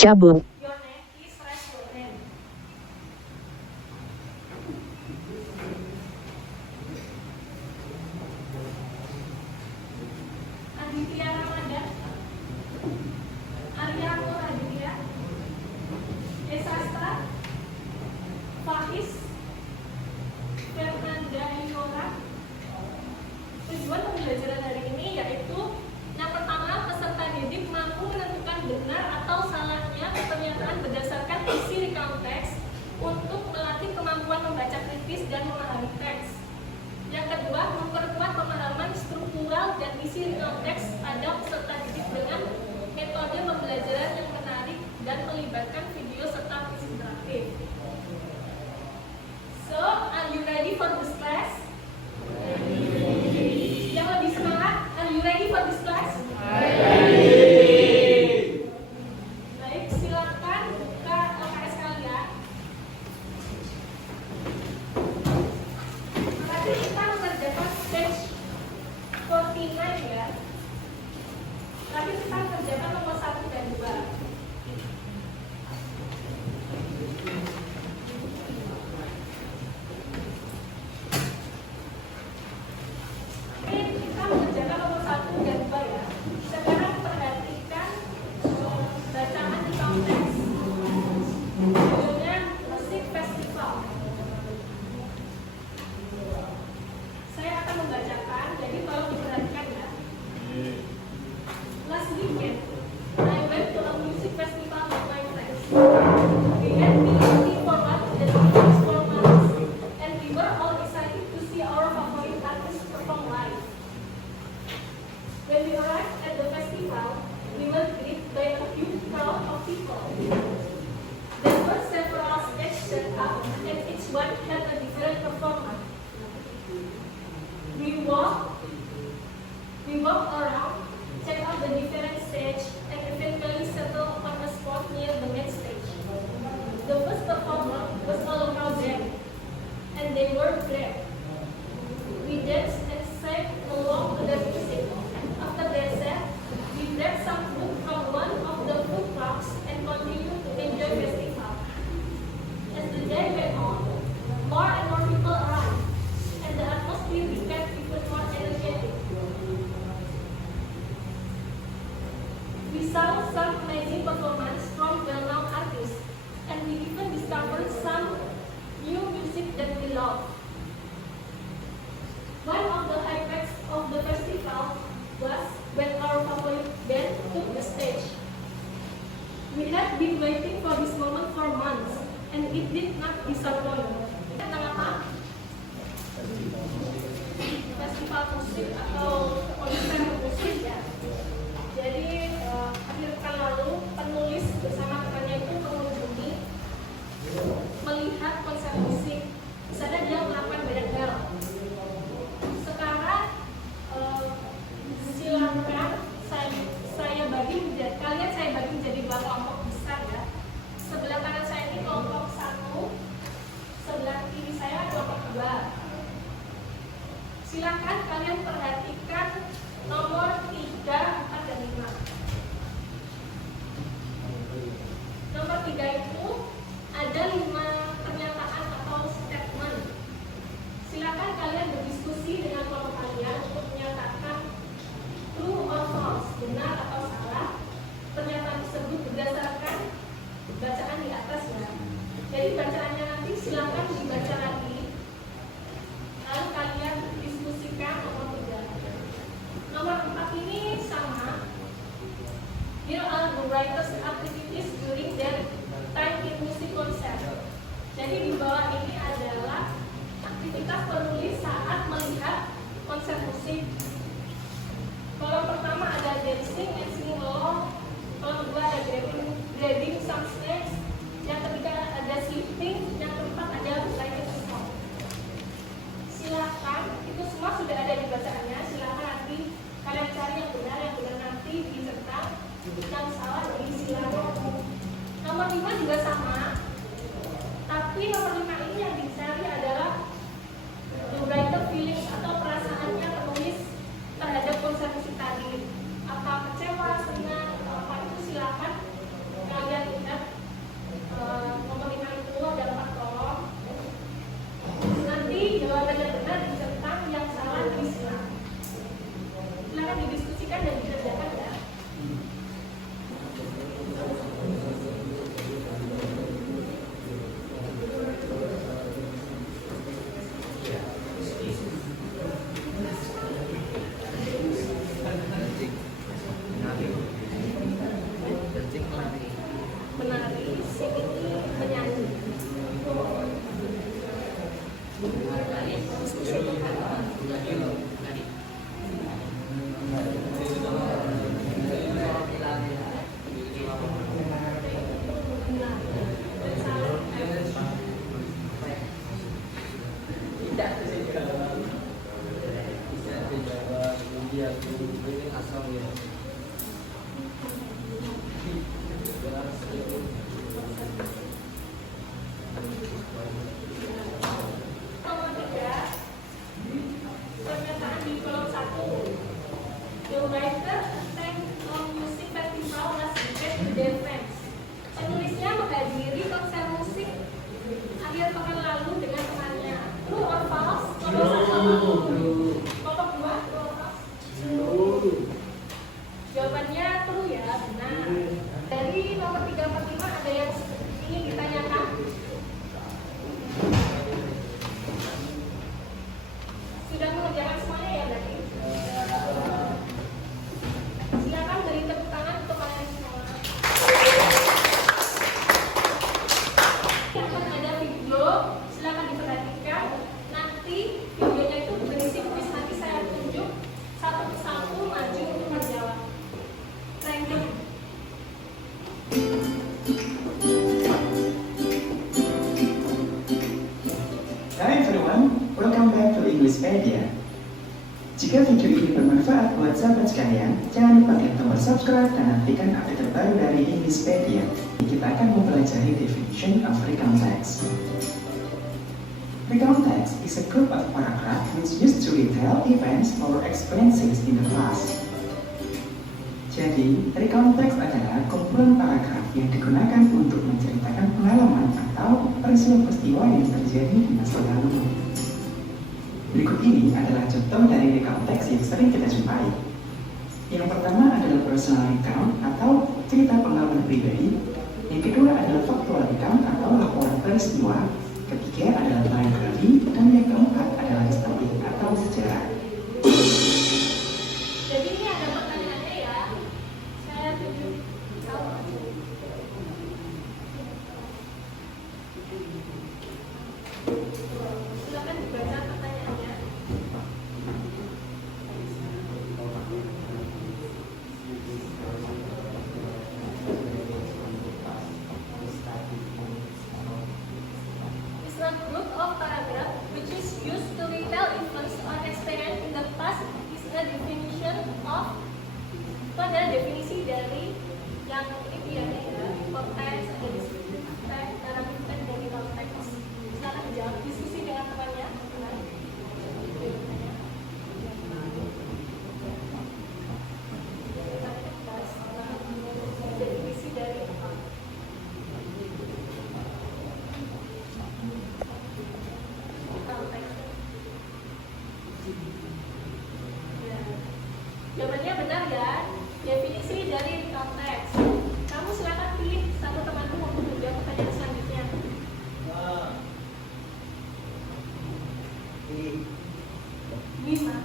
cabut. Your name is rest your name. Aditya Ramadan, Arya Aditya, Esastra, Faiz, Fernanda Yora. Tujuan pembelajaran hari ini yaitu yang pertama, peserta didik mampu menentukan benar atau salahnya pernyataan berdasarkan isi recount teks untuk melatih kemampuan membaca kritis dan memahami teks. Yang kedua, memperkuat pemahaman struktural dan isi recount teks pada peserta didik dengan metode pembelajaran yang menarik dan melibatkan video serta kuis interaktif. So, are you ready for this class? Yang lebih semangat, are you ready for this class? Baik, silakan buka LKS kalian. Nanti kita mengerjakan stage 49 ya. Tapi kita kerjakan nomor 1 dan 2. Kita mengerjakan nomor 1 dan 2 ya. Sekarang perhatikan bacaan di konteks. Judulnya musik festival. Saya akan membacakan, jadi tolong diperhatikan ya. Last weekend, I went to a music festival with my friends. We had been looking forward to the next 4 months, and we were all excited to see our favorite artists perform live. When we arrived at the festival, we were greeted by a huge crowd of people. There were several stages set up, and each one had a different performer. We walked around, checked out the different stage, and eventually settled on a spot near the main stage. The first performer was a local band, and they were great. We danced and sang along to their music. After their set, we grabbed some food from one of the food trucks and continued to enjoy the festival. As the day went on, more and more people arrived, and the atmosphere became even more energetic. We saw some amazing performances from well-known artists, and we even discovered some new music that we love. One of the highlights of the festival was when our favorite band took the stage. We had been waiting for this moment for months, and it did not disappoint. Tentang apa? Festival musik atau konser musik ya. Jadi akhir pekan lalu penulis bersama rekannya itu mengunjungi melihat konser musik. Di sana dia melakukan banyak hal. Sekarang silakan saya bagi menjadi 2 kelompok besar ya. Sebelah kanan saya ini kelompok 1, sebelah kiri saya kelompok 2. Silakan kalian perhatikan nomor 3, 4, dan 5. Nomor 3 itu ada 5 pernyataan atau statement. Silakan kalian berdiskusi dengan kelompok kalian untuk menyatakan true or false, benar atau salah. Pernyataan tersebut berdasarkan bacaan di atas ya. Jadi bacaannya nanti silakan dibaca lagi. Lalu kalian diskusikan nomor 3. Nomor 4 ini sama. Here are the writers' activities during their time in music concert. Jadi di bawah ini adalah aktivitas penulis saat melihat konser musik. Kalau pertama ada dancing and singing along. Kalau kedua ada grabbing some snacks. Yang ketiga ada sleeping. Yang keempat ada writing a song. Silakan, itu semua sudah ada di bacaannya. Silakan nanti kalian cari yang benar nanti dicetak. Yang salah silakan. Nomor 5 juga sama. Tapi nomor 5 ini yang dicari adalah the writer feelings atau perasaannya penulis terhadap konser musik tadi. Apa kecewa, senang, atau apa itu silakan kalian Englishpedia. Jika video ini bermanfaat buat sahabat sekalian, jangan lupa klik tombol subscribe dan nantikan update terbaru dari Englishpedia. Kita akan mempelajari definition of recount text. Recount text is a group of paragraph which used to retell events or explain things in the past. Jadi, recount text adalah kumpulan paragraf yang digunakan untuk menceritakan pengalaman atau peristiwa-peristiwa yang terjadi di masa lalu. Berikut ini adalah contoh dari recount text yang sering kita jumpai. Yang pertama adalah personal account atau cerita pengalaman pribadi. Yang kedua adalah factual account atau laporan peristiwa. Ketiga adalah biography, dan yang keempat adalah history atau sejarah. Jadi ini ada pertanyaannya ya. Saya tunjuk. Silakan dibaca pertanyaannya. It's a group of paragraph which is used to retell events or experience in the past. Is a definition of. Itu adalah definisi dari yang ini biasanya ya, konteks, ada diskusi, narratif dan dari konteks. Silakan dijawab, diskusi dengan temannya. Definisi dari konteks. Jawabannya benar ya. Definisi dari konteks. Kamu silakan pilih satu temanmu untuk menjawab pertanyaan selanjutnya. Lima.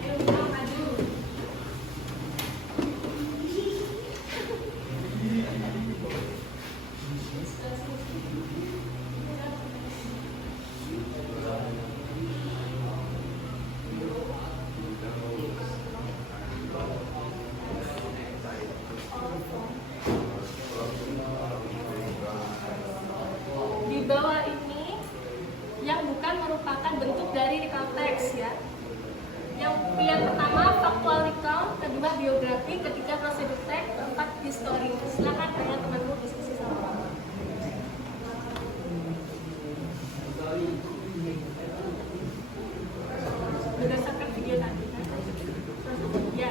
Ayo kita maju. Di bawah ini yang bukan merupakan bentuk dari recount text ya. Yang pertama factual recount, kedua biografi, ketiga prosedur text, keempat history. Silakan tanya temanmu diskusi sama. Berdasarkan video tadi kan? Ya.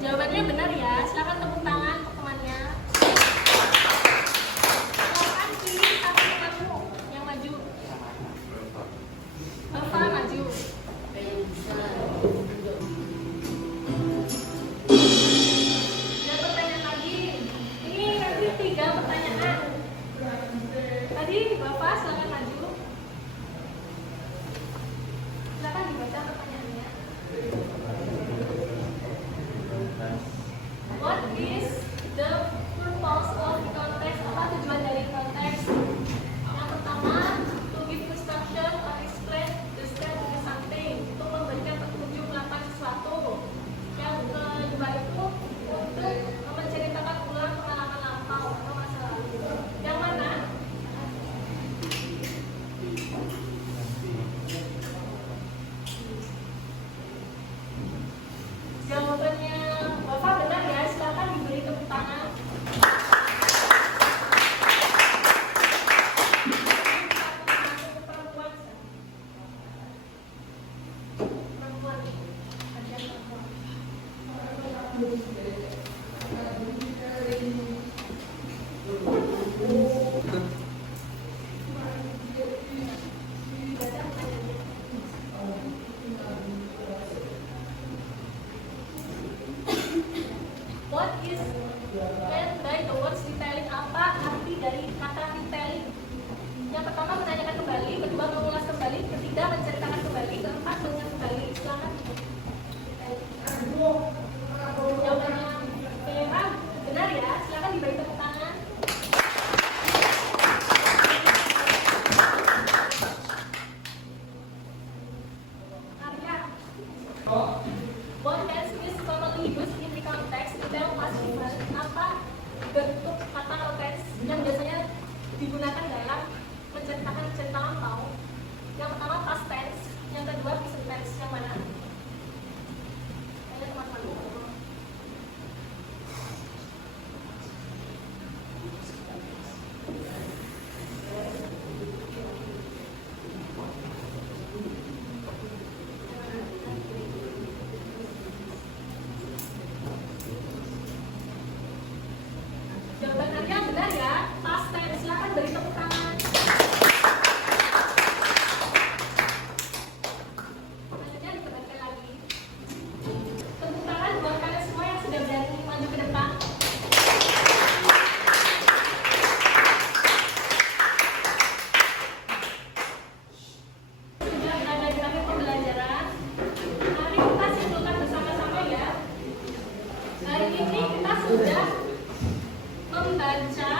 Jawabannya benar ya. Silakan tepuk tangan untuk temannya. Silakan pilih satu temanmu yang maju. Bapak maju. Ada pertanyaan lagi. Ini nanti 3 pertanyaan. Tadi Bapak silakan maju. Silakan dibaca pertanyaannya. What is the purpose of context? Apa tujuan dari konteks? Yang pertama, to give instruction or explain the state of something, untuk memberikan petunjuk melakukan sesuatu. Yang kedua itu untuk menceritakan ulang pengalaman lampau atau masa lalu. Yang mana? Jawabannya Bapak benar ya, silakan diberi tepuk tangan. Perempuan. Ada perempuan. What is meant by the words detailing? Apa arti dari kata detailing? Yang pertama menanyakan kembali, kedua mengulas kembali, ketiga menceritakan kembali, keempat mengingat kembali. Silakan. Jawabannya benar ya. Silakan diberi tepuk tangan. Arya. What else is commonly used in the context to tell past event? Apa bentuk kata offense yang biasanya digunakan dalam menceritakan bisa kita lampau. Yang pertama past tense, yang kedua present tense. Yang mana? Ayo teman-teman. Jawaban Anda benar ya, past tense. Silakan beri tepuk tangan. Selanjutnya diperhatikan lagi. Tepuk tangan buat kalian semua yang sudah berani maju ke depan. Sudah berada di akhir pembelajaran. Mari kita simpulkan bersama-sama ya. Hari ini kita sudah membaca